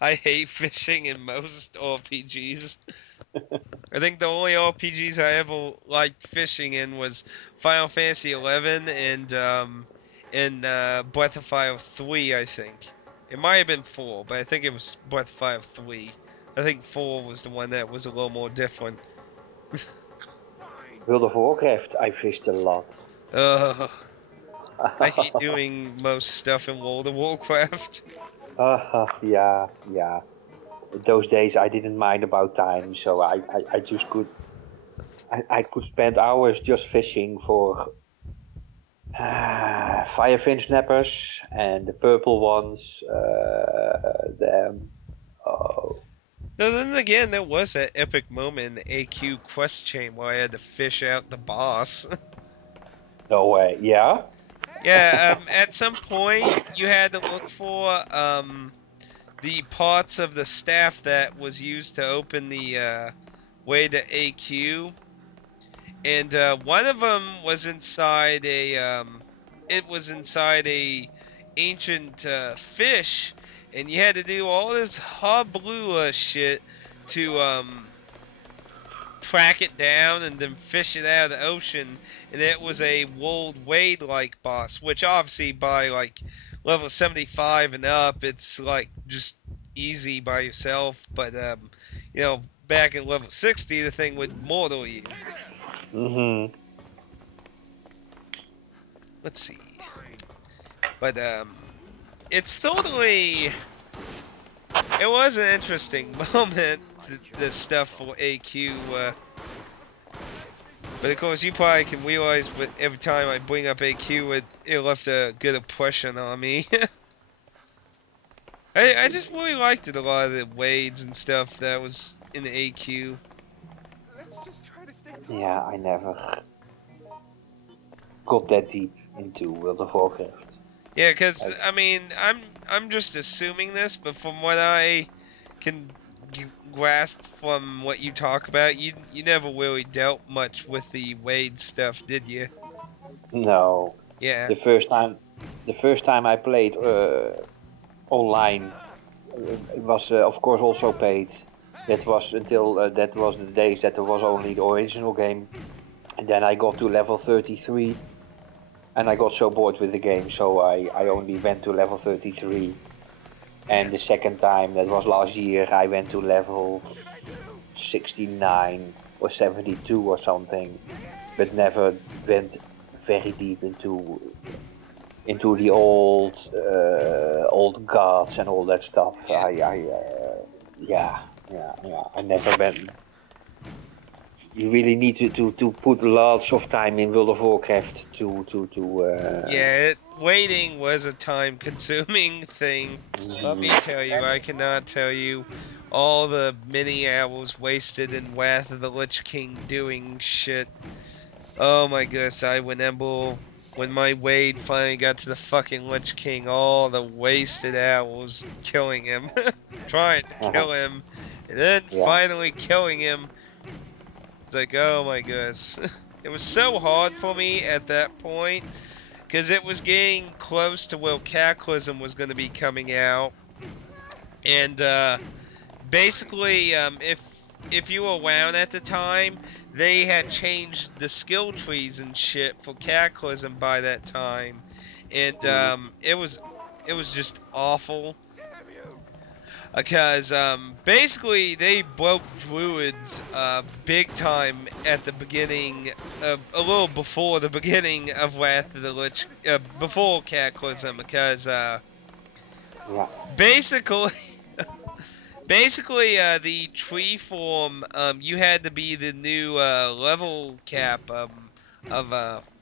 I hate fishing in most RPGs. I think the only RPGs I ever liked fishing in was Final Fantasy 11 and Breath of Fire 3, I think. It might have been 4, but I think it was Breath of Fire 3. I think 4 was the one that was a little more different. World of Warcraft, I fished a lot. Ugh, I hate doing most stuff in World of Warcraft. Yeah, yeah. Those days I didn't mind about time, so I just could I could spend hours just fishing for firefin snappers and the purple ones. Them. Oh, Then again, there was that epic moment in the AQ quest chain where I had to fish out the boss. no way. Yeah. Yeah, at some point you had to look for the parts of the staff that was used to open the way to AQ, and one of them was inside it was inside a ancient fish, and you had to do all this hublua shit to track it down and then fish it out of the ocean, and it was a World Wade like boss, which obviously by like level 75 and up, it's like just easy by yourself. But you know, back in level 60, the thing would mortal you. Mhm. Let's see, but it's totally. It was an interesting moment, this stuff for AQ. But of course, you probably can realize with every time I bring up AQ, it left a good impression on me. I just really liked it, a lot of the Wades and stuff that was in the AQ. Yeah, I never got that deep into World of Warcraft. Yeah, because I mean, I'm just assuming this, but from what I can grasp from what you talk about, you never really dealt much with the Wade stuff, did you? No, Yeah. the first time I played online, it was of course also paid. That was until that was the days that there was only the original game, and then I got to level 33, and I got so bored with the game, so I only went to level 33. And the second time, that was last year, I went to level 69 or 72 or something, but never went very deep into the old gods and all that stuff. Yeah, I never went. You really need to put lots of time in World of Warcraft Yeah, waiting was a time-consuming thing. Let me tell you, I cannot tell you all the many hours wasted in Wrath of the Lich King doing shit. Oh my goodness, I remember when my Wade finally got to the fucking Lich King, all the wasted hours killing him, trying to kill him, and then finally killing him. It's like, oh my goodness. It was so hard for me at that point, because it was getting close to where Cataclysm was going to be coming out. And basically, if you were around at the time, they had changed the skill trees and shit for Cataclysm by that time. And it was just awful. Because basically they broke druids big time at the beginning, a little before the beginning of Wrath of the Lich, before Cataclysm, because basically, the tree form, you had to be the new level cap of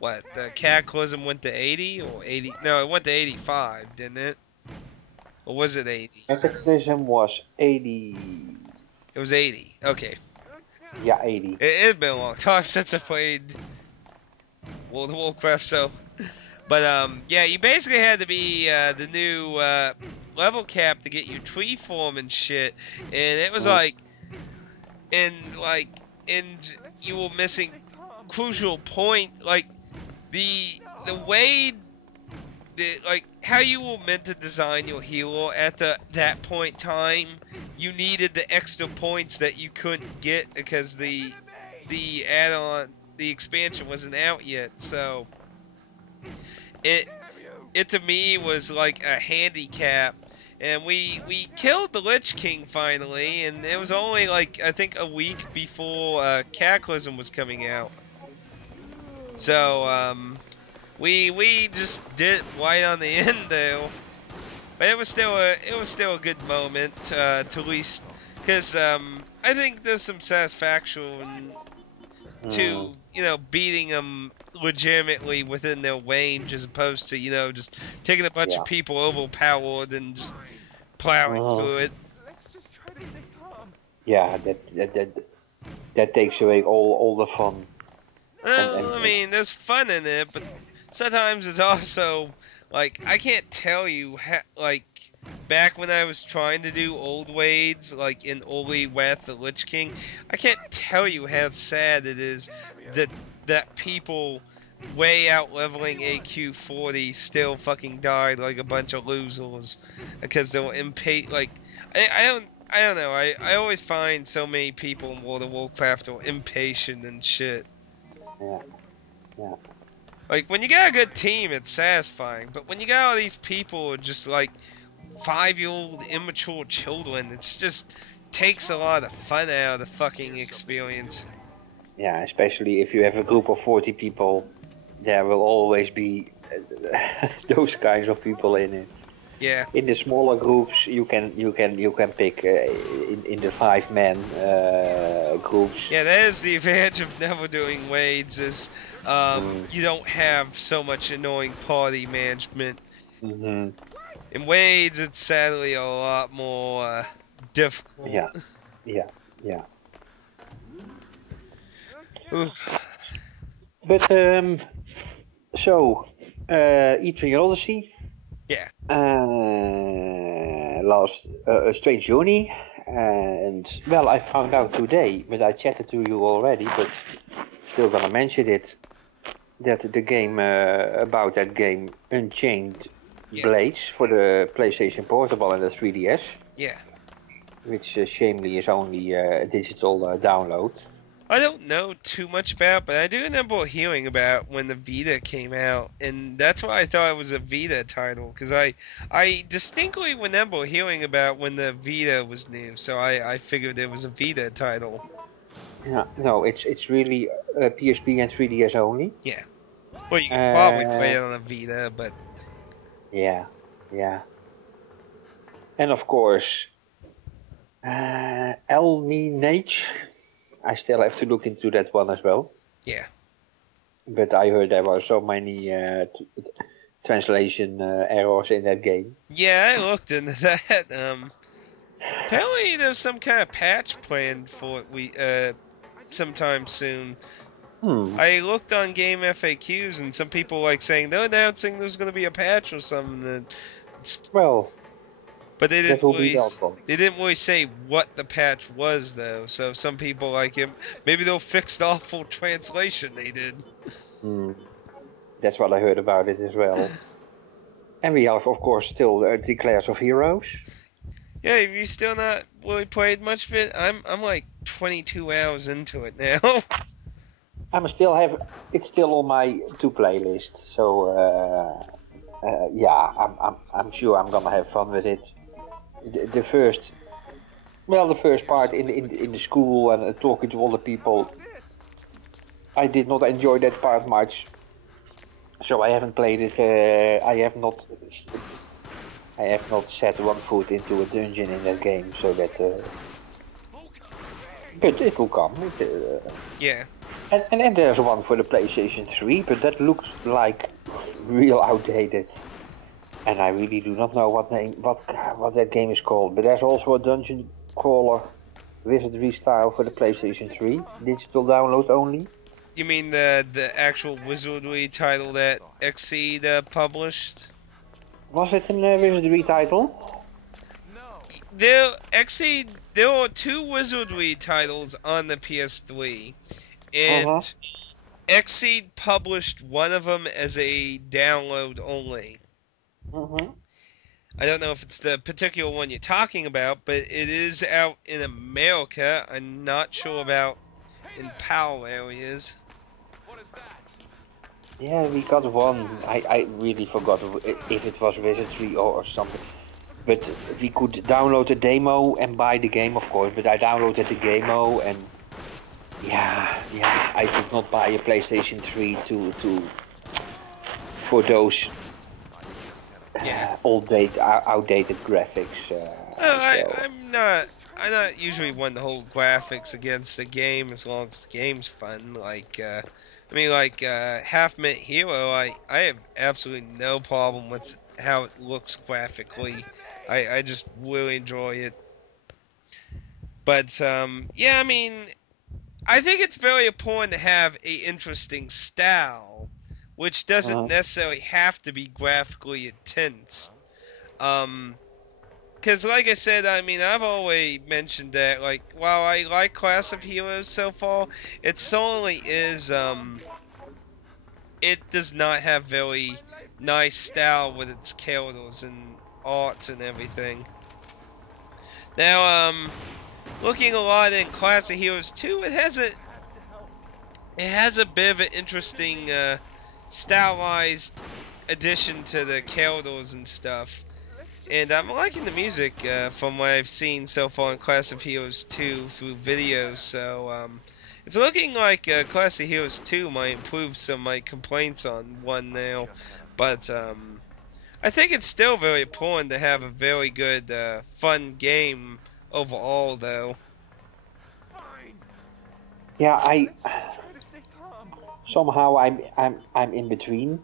what? The Cataclysm went to 80 or 80? No, it went to 85, didn't it? Or was it 80? Atticusmj was 80. It was 80. Okay. Yeah, 80. It had been a long time since I played World of Warcraft, so. But yeah, you basically had to be the new level cap to get your tree form and shit, and it was and you were missing crucial point, like the Wade, how you were meant to design your hero at that point in time, you needed the extra points that you couldn't get because the add-on, the expansion wasn't out yet. So it to me was like a handicap. And we killed the Lich King finally, and it was only like I think a week before Cataclysm was coming out. So we just did right on the end though. But it was still a good moment to at least because I think there's some satisfaction to beating them legitimately within their range as opposed to just taking a bunch of people overpowered and just plowing through it. Yeah, that takes away all the fun. Well, I mean, there's fun in it, but sometimes it's also like I can't tell you like back when I was trying to do old raids, like in Oli Wrath the Lich King, I can't tell you how sad it is that people way out leveling AQ40 still fucking died like a bunch of losers because they were impatient. Like I don't know. I always find so many people in World of Warcraft are impatient and shit. Yeah. Like when you got a good team, it's satisfying. But when you got all these people who are just like 5-year-old immature children, it's just takes a lot of fun out of the fucking experience. Yeah, especially if you have a group of 40 people, there will always be those kinds of people in it. Yeah. In the smaller groups, you can pick in the 5-man groups. Yeah, that is the advantage of never doing raids is you don't have so much annoying party management. Mm-hmm. In raids, it's sadly a lot more difficult. Yeah. Oof. But so E3 Odyssey. Yeah. Last a strange journey, and well, I found out today, but I chatted to you already, but still gonna mention it, that the game about that game Unchained Blades for the PlayStation Portable and the 3DS. Yeah. Which shamefully is only a digital download. I don't know too much about, but I do remember hearing about when the Vita came out, and that's why I thought it was a Vita title, because I distinctly remember hearing about when the Vita was new, so I figured it was a Vita title. Yeah, no, it's really PSP and 3DS only. Yeah. Well, you could probably play it on a Vita, but... Yeah. And of course, Elminage. I still have to look into that one as well. Yeah. But I heard there were so many translation errors in that game. Yeah, I looked into that. Apparently there's some kind of patch planned for it sometime soon. I looked on game FAQs and some people like saying they're announcing there's going to be a patch or something. Well, but they didn't really say what the patch was though. So some people like him, maybe they'll fix the awful translation they did. That's what I heard about it as well. And we have, of course, still Declares of Heroes. Yeah, have you still not really played much of it? I'm like 22 hours into it now. It's still on my to-play list. So yeah, I'm sure I'm gonna have fun with it. The first part in the school and talking to all the people, I did not enjoy that part much. So I haven't played it. I have not set one foot into a dungeon in that game. So that, but it will come. Yeah. And there's one for the PlayStation 3, but that looks like real outdated. And I really do not know what that game is called. But there's also a dungeon crawler wizardry style for the PlayStation 3, digital download only. You mean the actual wizardry title that Xseed published? Was it a wizardry title? There are 2 wizardry titles on the PS3, and Xseed published one of them as a download only. Mm-hmm. I don't know if it's the particular one you're talking about, but it is out in America. I'm not sure about in PAL areas. Yeah, we got one. I really forgot if it was Wizardry or something. But we could download a demo and buy the game, of course. But I downloaded the demo, and yeah, I could not buy a PlayStation 3 to for those outdated graphics. So I'm not usually one to hold graphics against a game as long as the game's fun. Half Mint Hero, I have absolutely no problem with how it looks graphically. I just really enjoy it. But yeah, I mean, I think it's very important to have a interesting style, which doesn't necessarily have to be graphically intense. Because like I said, I mean, I've always mentioned that, like, while I like Class of Heroes so far, it solely is, it does not have very nice style with its characters and art and everything. Now, looking a lot in Class of Heroes 2, it has a bit of an interesting, stylized addition to the characters and stuff. And I'm liking the music from what I've seen so far in Class of Heroes 2 through videos, so it's looking like Class of Heroes 2 might improve some of my complaints on 1 now, but I think it's still very important to have a very good, fun game overall, though. yeah, I somehow I'm in between.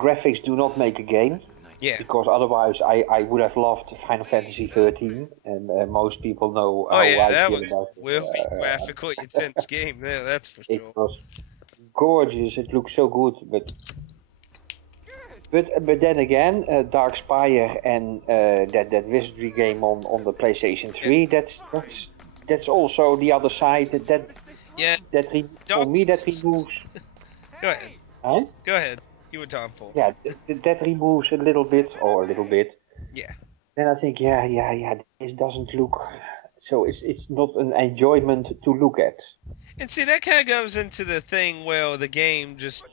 Graphics do not make a game. Yeah. Because otherwise I would have loved Final Fantasy 13, and most people know Oh how yeah, I that feel was about really graphically intense game there, that's for it. sure. Was gorgeous, it looked so good, but then again, Darkspire and that Wizardry game on the PlayStation 3, that's also the other side. Yeah, For me that Darks. removes. Go ahead. Huh? Go ahead. You were talking for. Yeah, that removes a little bit or a little bit. Yeah. Then I think, yeah, this doesn't look. So it's not an enjoyment to look at. And see, that kind of goes into the thing where the game just,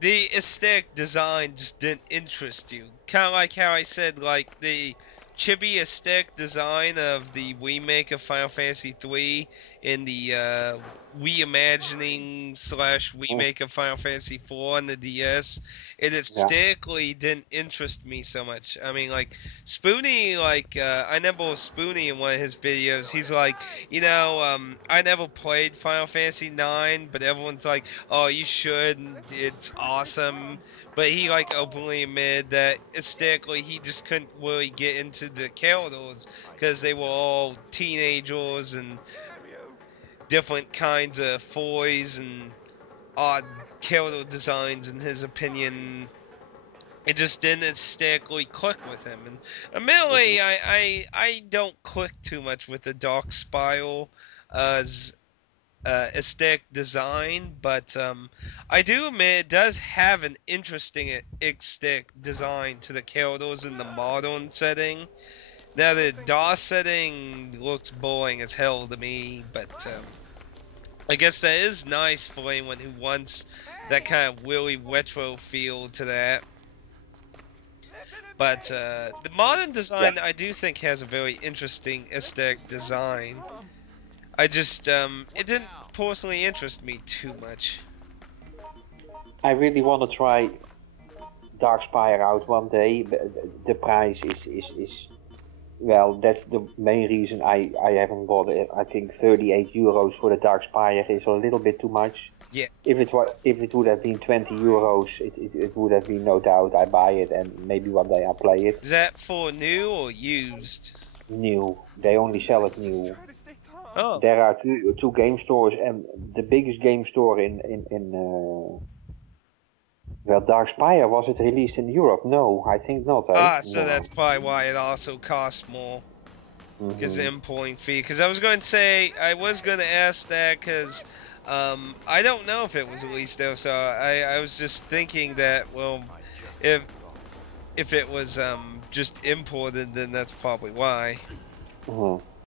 the aesthetic design just didn't interest you. Kind of like how I said, like, the chibi aesthetic design of the remake of Final Fantasy III in the reimagining / remake of Final Fantasy IV on the DS. It Yeah. aesthetically didn't interest me so much. I mean, like, Spoonie, I remember Spoonie in one of his videos, he's like, I never played Final Fantasy IX, but everyone's like, oh, you should, and it's awesome. But he, like, openly admitted that aesthetically he just couldn't really get into the characters because they were all teenagers and different kinds of foys and odd character designs, in his opinion. It just didn't aesthetically click with him. And admittedly, I don't click too much with the Dark Spiral aesthetic design, but I do admit it does have an interesting aesthetic design to the characters in the modern setting. Now, the DOS setting looks boring as hell to me, but I guess that is nice for anyone who wants that kind of really retro feel to that. But the modern design, I do think, has a very interesting aesthetic design. I just, it didn't personally interest me too much. I really want to try Darkspire out one day. The price is well, that's the main reason I haven't bought it. I think 38 euros for the Darkspire is a little bit too much. Yeah. If it would have been 20 euros, it would have been no doubt I buy it and maybe one day I play it. Is that for new or used? New. They only sell it new. Oh. There are two game stores, and the biggest game store in well, Darkspire, was it released in Europe? No, I think not. So no. that's probably why it also costs more. Because the importing fee. Because I was going to ask that because I don't know if it was released there, so I was just thinking that, well, if if it was just imported, then that's probably why. Mhm.